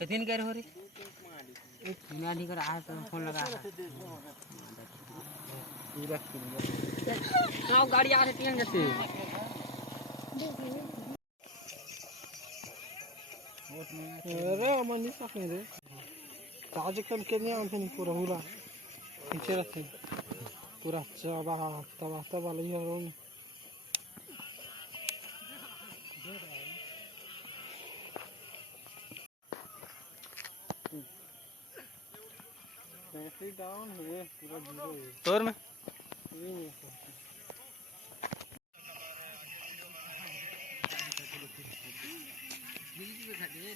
कितनी कर हो रही एक मिनाडी कर आ तो फोन लगा पूरा आओ गाड़ी आ रही है जैसे अरे मनी सकने रे कार्यक्रम के नहीं आते नहीं पूरा पूरा पीछे रखते पूरा चाबा तवा तवा ले जाओ बैटरी डाउन है पूरा जीरो है तोर में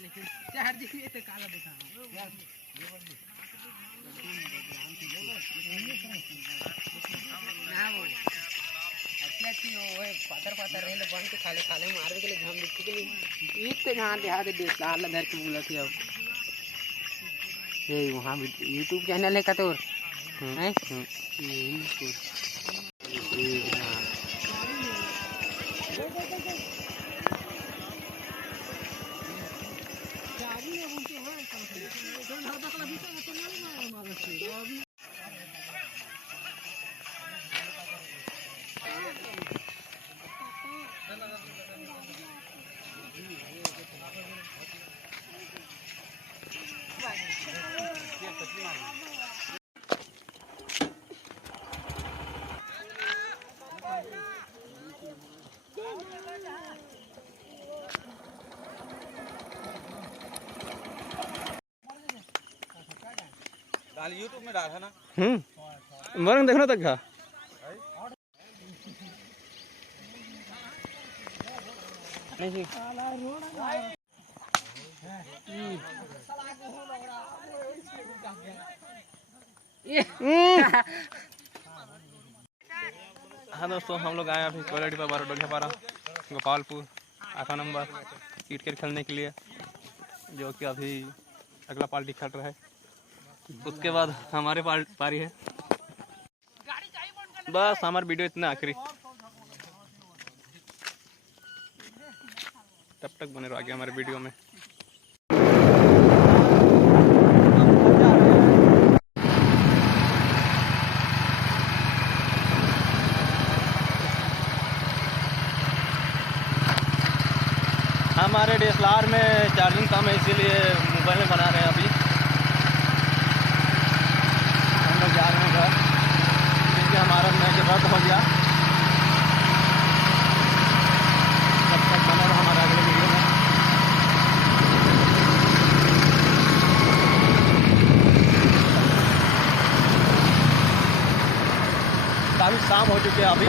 लेकिन चार दिखी तो काला दिखा पातर रेल बन के खाले खाले मार के लिए झम दिखती के लिए इतने जहाँ देहात दे लाल धर के बोला थी अब ये वहाँ भी यूट्यूब चैनल है का तोर हैं यूट्यूब में डाला ना मरंग देखना तक का हाँ दोस्तों, हम लोग आए अभी क्वालिटी पर बारोडोलियापारा गोपालपुर 8वां नंबर क्रिकेट खेलने के लिए, जो कि अभी अगला पार्टी खेल रहा है। उसके बाद हमारे पारी है। बस हमारा वीडियो इतना आखिरी, तब तक बने रहो आगे हमारे वीडियो में। हमारे DSLR में चार्जिंग कम है, इसीलिए मोबाइल में बना रहे हैं। अभी हम लोग जा रहे हैं घर, क्योंकि हमारा मैच रद्द हो गया। तब तक बना रहा हमारे अगले वीडियो में। काफ़ी शाम हो चुकी है अभी।